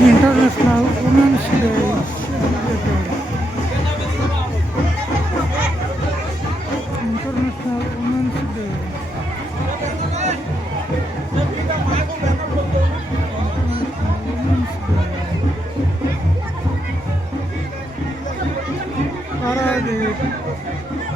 International Women's Day celebrated. International Women's Day. Parade.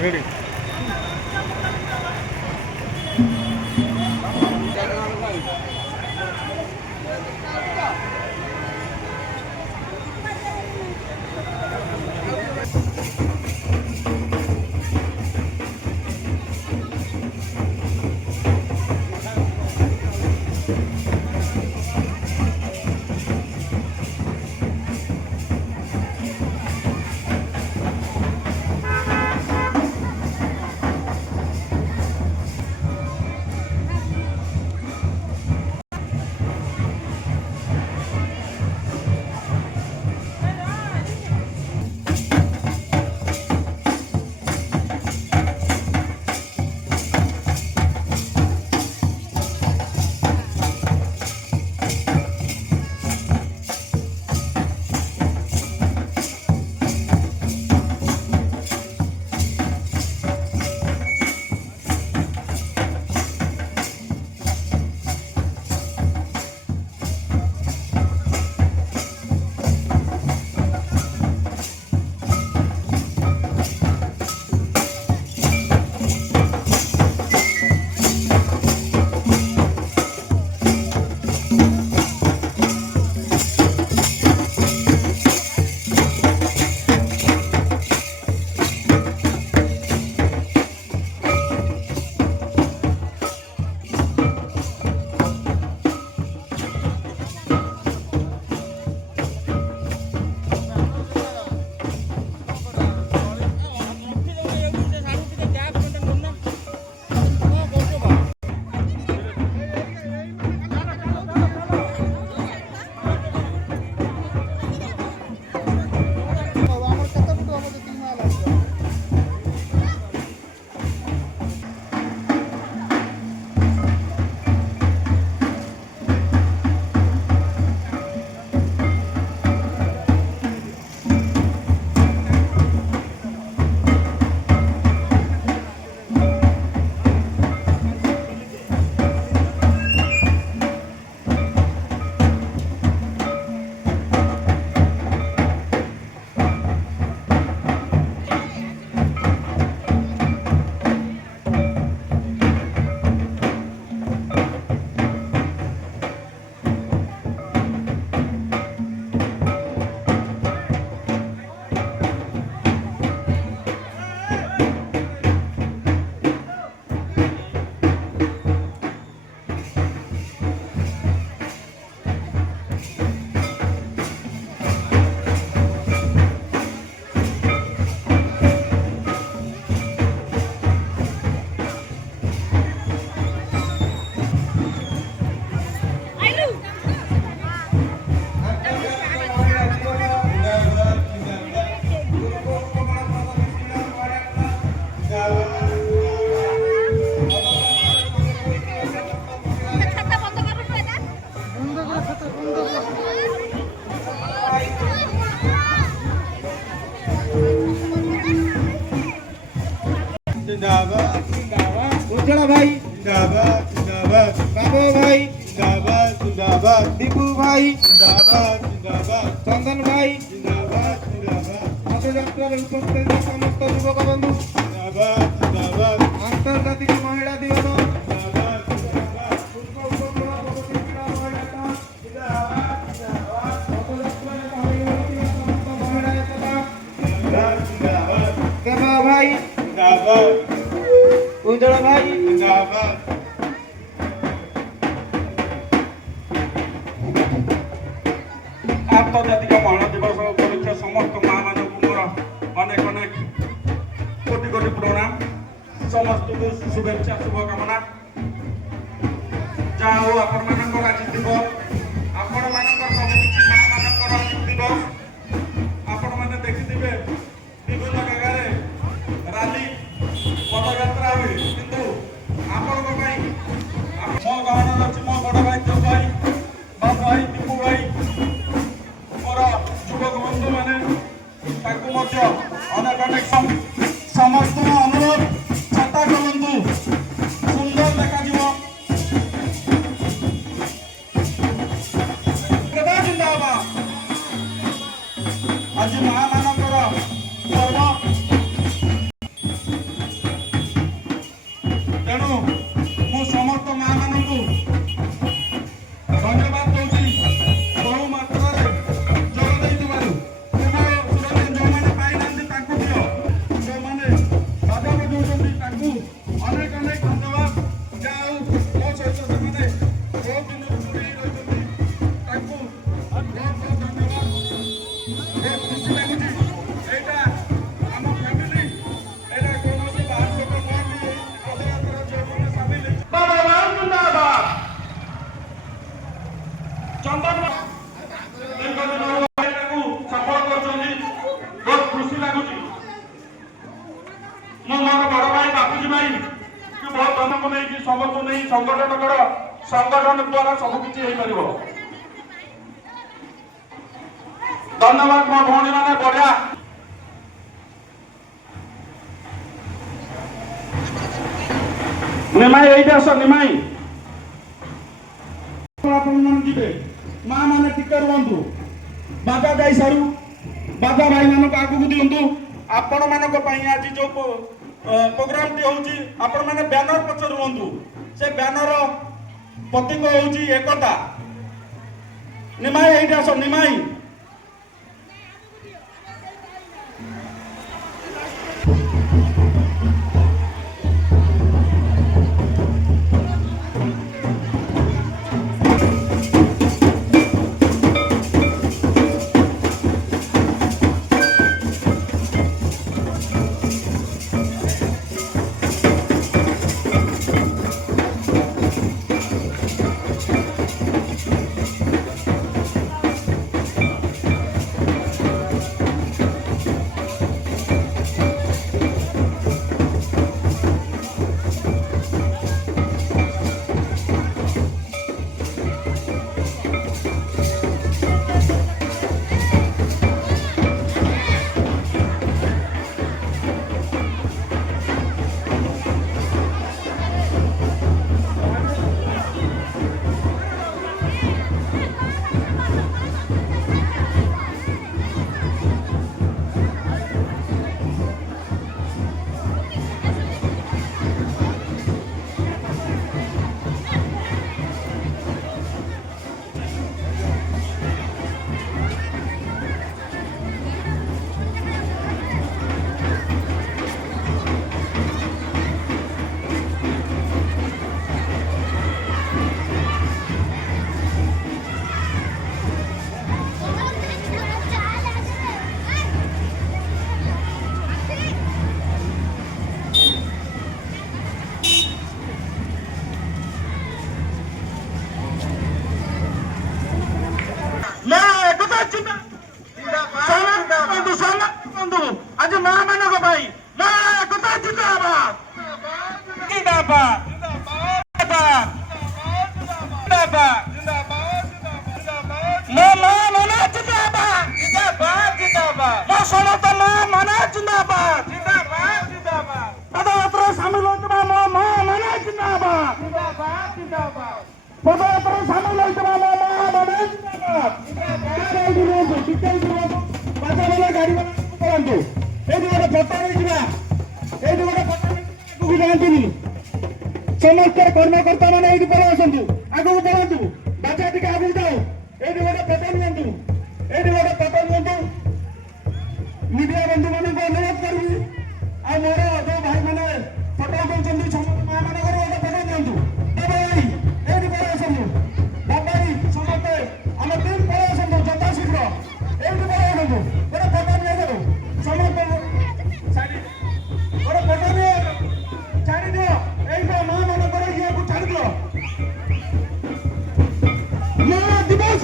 Ready. जिंदाबाद जिंदाबाद उज्जवल भाई जिंदाबाद जिंदाबाद बाबू भाई जिंदाबाद जिंदाबाद दीपू भाई जिंदाबाद जिंदाबाद चंदन भाई जिंदाबाद जिंदाबाद पदयात्राରେ ଉପସ୍ଥିତ ସମସ୍ତ ଯୁବକ ବନ୍ଧୁ जिंदाबाद जिंदाबाद ଆନ୍ତର୍ଜାତିକ ମହିଳା ଦିବସ जिंदाबाद जिंदाबाद ପୂର୍ବ ଉପକୂଳ ପ୍ରଗତି କ୍ରୀଡ଼ା ମହିଳା କ୍ୟାମ୍ପ ପଦଯାତ୍ରାରେ ସାମିଲ ହୋଇଥିବା ସମସ୍ତ ମହିଳା ଏକତା जिंदाबाद ଦେବା ଭାଇ जिंदाबाद ଉଜ୍ଜଳ ଭାଇ जिंदाबाद আন্তর্জাতিক মহিলা দিবস উপলক্ষে সমস্ত মা মানবଙ୍କୁ ମୋର ଅନେକ ଅନେକ କୋଟି କୋଟି ପ୍ରଣାମ ସମସ୍ତଙ୍କୁ ଶୁଭେଚ୍ଛା ଶୁଭକାମନା ଯାହା ହଉ ଆପଣମାନଙ୍କର ଆଜି ଦିବସ ଆପଣମାନଙ୍କର ସବୁକିଛି ମା ମାନଙ୍କର ଆଜି ଦିବସ ଆପଣମାନେ ଦେଖିଥିବେ ବିଭିନ୍ନ ଜାଗାରେ ରାଲି ପଦଯାତ୍ରା ହୁଏ କିନ୍ତୁ ଆପଣଙ୍କ ପାଇଁ ମୋ ଗହଣରେ ଅଛି ମୋ ବଡ଼ ଭାଇ ଦେବ ଭାଇ ବାବୁ ଭାଇ ଦୀପୁ ଭାଇ ମୋର ଯୁବକ ବନ୍ଧୁମାନେ ତାଙ୍କୁ ମଧ୍ୟ ଅନେକ ଅନେକ ସମସ୍ତଙ୍କ ଅନୁରୋଧ ଛତା କରନ୍ତୁ ସୁନ୍ଦର ଦେଖାଯିବ ଜିନ୍ଦାବାଦ ଆଜି ମହାମାନଙ୍କର ପର୍ବ ତେଣୁ ମୁଁ ସମସ୍ତ ମା ମାନଙ୍କୁ ଧନ୍ୟବାଦ ଦଉଛି ବହୁ ମାତ୍ରାରେ ଯୋଗ ଦେଇଥିବାରୁ ଯେଉଁମାନେ ପାଇନାହାନ୍ତି ତାଙ୍କୁ ଦିଅ ଯେଉଁମାନେ ବାଧା ବଜାଉଛନ୍ତି ତାଙ୍କୁ ଅନେକ ଅନେକ ଧନ୍ୟବାଦ ଯାହା ହଉ ମୋ ସହିତ ସେମାନେ ବହୁତ ଦିନରୁ ଯୋଡ଼ି ରହିଛନ୍ତି ତାଙ୍କୁ ବହୁତ ବହୁତ ଧନ୍ୟବାଦ ବହୁତ ଖୁସି ଲାଗୁଛି ଏଇଟା ଆମ ଫ୍ୟାମିଲି ଏଇଟା କୌଣସି ବାହାର ଲୋକ ନୁହନ୍ତି ପଦଯାତ୍ରା ଯେଉଁମାନେ ସାମିଲ ଜିନ୍ଦାବାଦ ଚନ୍ଦନ ସଫଳ କରୁଛନ୍ତି ବହୁତ ଖୁସି ଲାଗୁଛି ମୁଁ ମୋର ବଡ଼ ଭାଇ ବାପୁଜୀ ଭାଇ କି ବହୁତ ଧନକୁ ନେଇକି ସମସ୍ତଙ୍କୁ ନେଇ ସଂଗଠନ ଦ୍ୱାରା ସବୁ କିଛି ହେଇପାରିବ ଧନ୍ୟବାଦ ମୋ ଭଉଣୀ ମାନେ ବଢିଆ ନିମାଇ ଏଇଠି ଆସ ନିମାଇ ଆପଣମାନେ ଯିବେ ମା ମାନେ ଟିକେ ରୁହନ୍ତୁ ବାଜା ଯାଇସାରୁ ବାଜା ଭାଇ ମାନଙ୍କୁ ଆଗକୁ ଦିଅନ୍ତୁ ଆପଣ ମାନଙ୍କ ପାଇଁ ଆଜି ଯୋଉ ପ୍ରୋଗ୍ରାମଟି ହଉଛି ଆପଣ ମାନେ ବ୍ୟାନର ପଛରେ ରୁହନ୍ତୁ ସେ ବ୍ୟାନର ପ୍ରତୀକ ହଉଛି ଏକତା ନିମାଇ ଏଇଠି ଆସ ନିମାଇ आज मां मान भाई जिंदाबाद जिंदाबाद पदयात्रा जातुनि समस्त कर्मकर्ता मैंने ये पड़े आसतु आगे पढ़ातु बाचा टी आगे जाओ ये गोटे फोटो नियंतु ये गोटे फोटो नियंतु मीडिया बंधु मान अनुरोध करी आ मोर जो भाई मैंने फोटो उठाउछन्ति समस्त मां मान गोटे फोटो नियंतु बाबा भाई ये पड़े आसतु बाबा भाई समस्त आम टीम पड़े आसतु जता शीघ्र ये पड़े आसतु गोटे फोटो नियंतु समस्त साड़ी गोटे फोटो नियो छाड़ी दियो एइटा मां मान करे ये को छाड़ी दियो मां दिवस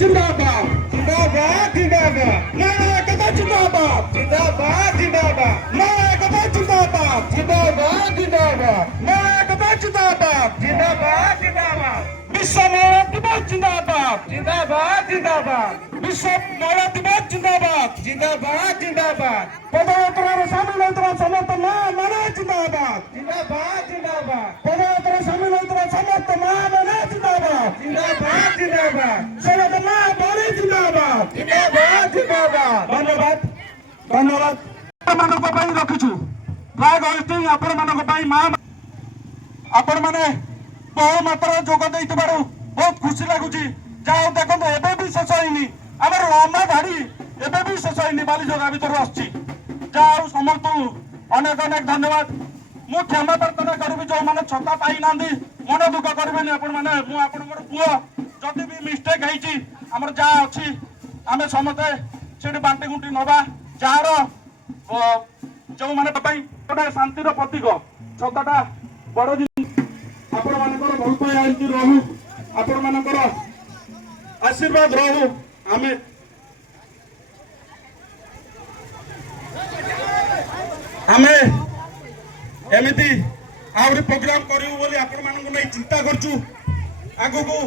जिंदाबाद जिंदाबाद जिंदाबाद मां एकता जिंदाबाद जिंदाबाद जिंदाबाद मां एकता जिंदाबाद जिंदाबाद जिंदाबाद मां एकता जिंदाबाद जिंदाबाद जिंदाबाद विश्व महिला दिवस जिंदाबाद जिंदाबाद जिंदाबाद विश्व महिला दिवस जिंदाबाद जिंदाबाद जिंदाबाद पदयात्रा में शामिल होता समस्त मां माने जिंदाबाद जिंदाबाद जिंदाबाद पदयात्रा शामिल होता समस्त मां माने जिंदाबाद जिंदाबाद जिंदाबाद समस्त मां माने जिंदाबाद जिंदाबाद जिंदाबाद धन्यवाद धन्यवाद मानक पाई रखिछु फ्लैग होस्टिंग आपण मानक पाई मां आपण माने बहु मात्रा जोग देइतबारु बहुत खुशी लागुची जाओ देखो एबे भी शेष होइनी हमर लंबा धाड़ी एबे भी शेष होइनी बाली जोगा भीतर आछि जाओ समस्त अनेक अनेक धन्यवाद मु क्षमा प्रार्थना करबी जो माने छता पाई नांदी मन दुख करबेनी आपण माने मु आपनकर पुओ जति भी मिस्टेक हैची हमर जा अछि आमे समते सेठी बांटी गुंटी नबा जार जो माने पई गोटे शांतिर प्रतीक छताटा बड़ आपण मानकर बहुत पाया एंती रहू आपण मानकर आशीर्वाद रहू आमे आमे एमिति आउरी प्रोग्राम करियो बोली आपण मानक नै चिंता करछु आगु को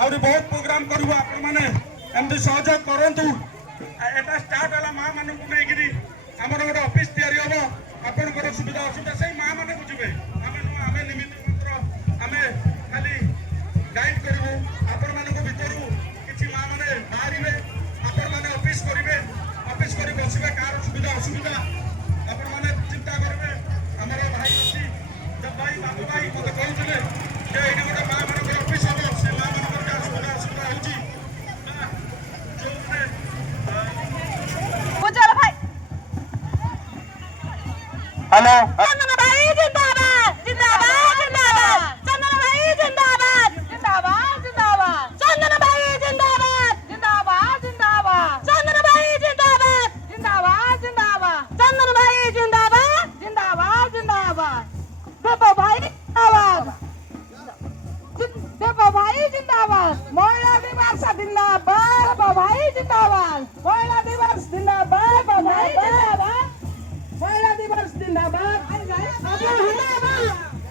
आउरी बहुत प्रोग्राम करियो आपण माने एमिति सहयोग करंतु एटा स्टार्ट होला मां मानक नै गिरी हमर गोटे ऑफिस तयारी होबो आपनकर सुविधा असुविधा सही मां माने बुझिबे आमे निमित्त मात्र आमे खाली गाइड करिवो आपण मानक भितरु किछि मां माने बाहरिबे आपण माने ऑफिस करिवे ऑफिस करि बसिबे कार सुविधा असुविधा आपण माने चिंता करबे हमर भाई अछि जब भाई बाबू भाई मते कहउतले जे एडी गोटे मां मानकर ऑफिस होबो से मां मानकर का सुविधा असुविधा होछि जो माने उज्जवल भाई हेलो चंदन भाई जिंदाबाद जिंदाबाद जिंदाबाद चंदन भाई जिंदाबाद जिंदाबाद जिंदाबाद चंदन भाई जिंदाबाद जिंदाबाद जिंदाबाद चंदन भाई जिंदाबाद जिंदाबाद जिंदाबाद चंदन भाई जिंदाबाद जिंदाबाद जिंदाबाद बेबा भाई जिंदाबाद बेबा भाई जिंदाबाद महिला दिवस जिंदाबाद बेबा भाई जिंदाबाद महिला दिवस जिंदाबाद बेबा भाई जिंदाबाद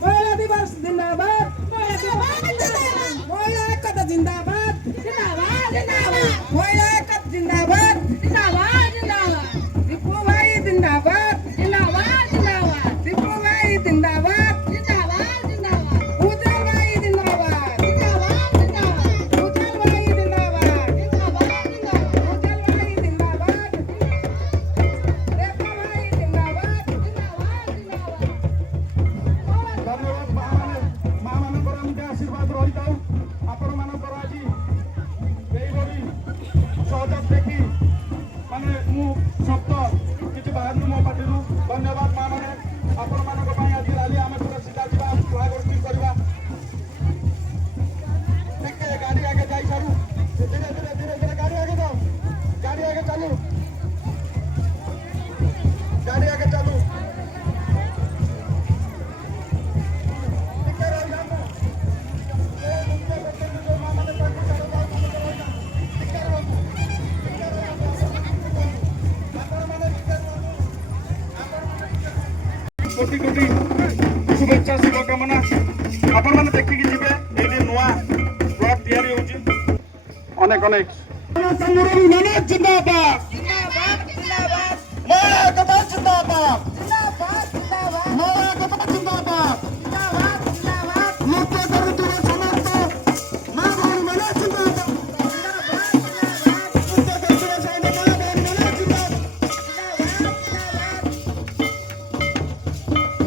महिला दिवस जिंदाबाद महिला दिवस जिंदाबाद महिला एकता जिंदाबाद महिला एकता जिंदाबाद दीपू भाई जिंदाबाद दीपू भाई जिंदाबाद उज्जवल भाई जिंदाबाद उज्जवल भाई जिंदाबाद उज्जवल भाई जिंदाबाद रेखा भाई जिंदाबाद धन्यवाद मां मानकर आमके आशीर्वाद रही थाउ आपण मानकर आज एइबडी सहयोग देखी माने मु शब्द किछि बाहर मो पाटिरु धन्यवाद मां माने आपण मानक पई आज राली आमे पूरा सीधा जीवा फ्लैग होस्टिंग करबा देखे गाड़ी आगे जाई सारू धीरे धीरे धीरे धीरे गाड़ी आगे जाओ गाड़ी आगे चालू गाड़ी आगे चालू कोटि कोटि शुभेच्छा शुभकामना आपण माने देखिकी जिबे एडी नुआ प्लॉट तयारी होची अनेक अनेक संग्रामी मनोज जिंदाबाद महिला एकता जिंदाबाद महिला एकता जिंदाबाद मुक्त करुतुर समस्त मां भौणी माने जिंदाबाद मुक्त करुतुर समस्त मां भौणी माने जिंदाबाद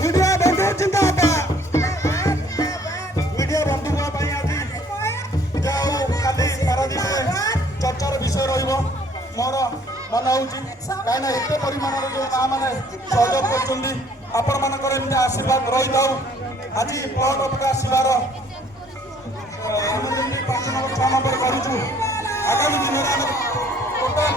मीडिया बंधु କାହିଁକିନା ଏତେ ପରିମାଣରେ ଯେଉଁ ମା ମାନେ ସହଯୋଗ କରୁଛନ୍ତି ଆପଣମାନଙ୍କର ଏମିତି ଆଶୀର୍ବାଦ ରହିଥାଉ। ଆଜି ପ୍ଲଟ ଅଫ୍ ଆସିବାର ଆମେ ଯେମିତି 5 ନମ୍ବର 6 ନମ୍ବର କରୁଛୁ ଆଗାମୀ ଦିନରେ ଆମେ ଟୋଟାଲ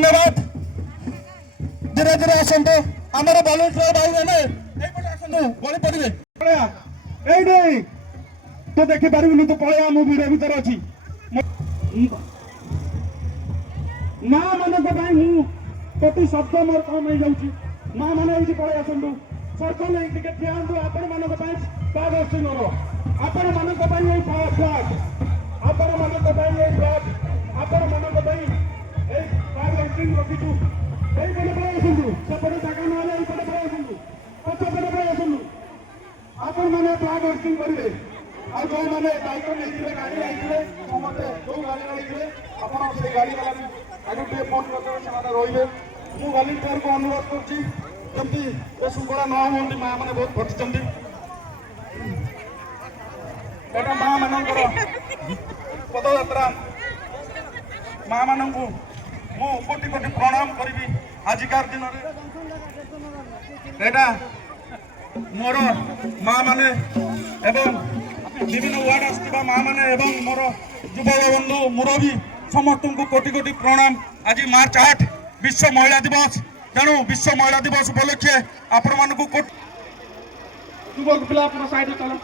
धन्यवाद। धीरे धीरे आसतु आमर भलेंटियर भाई मैंने आसतु गली पड़े ये तो देखिपार तू पलया मु भिड़ भर अच्छी माँ मान प्रति शब्द मोर कम हो जाऊँगी माँ मैंने पलि आसतु सर्कल टे ठियातु आपण मान फ्लाग होस्टिंग आपण मान फ्लाग आपण मान फ्लाग आपण मान फ्लाग होस्टिंग रखीचु ये पलि आसतु सेपटे जगह ना ये पलि आसतु पछपटे पलि आसतु आपण मैंने फ्लाग होस्टिंग करेंगे और जो मैंने दायित्व नहीं गाड़ी आइए समस्ते जो गाड़ी आइए आप गाड़ी वाला आगे टे फोन करते रही मुझे भलेंटियर को अनुरोध करती श्रृंखला न हो माँ मैंने बहुत घटी एटा माँ मान पदयात्रा माँ मान कोटि कोटि प्रणाम करी आजिकार दिन एटा मोर माँ माने एवं विभिन्न वार्ड आसवा माँ मैंने मोर युवक बंधु मुरबी समस्त को कोटि कोटि प्रणाम। आज मार्च 8 विश्व महिला दिवस तेणु विश्व महिला दिवस उपलक्षे आपण मान युवक पिला साइड चलो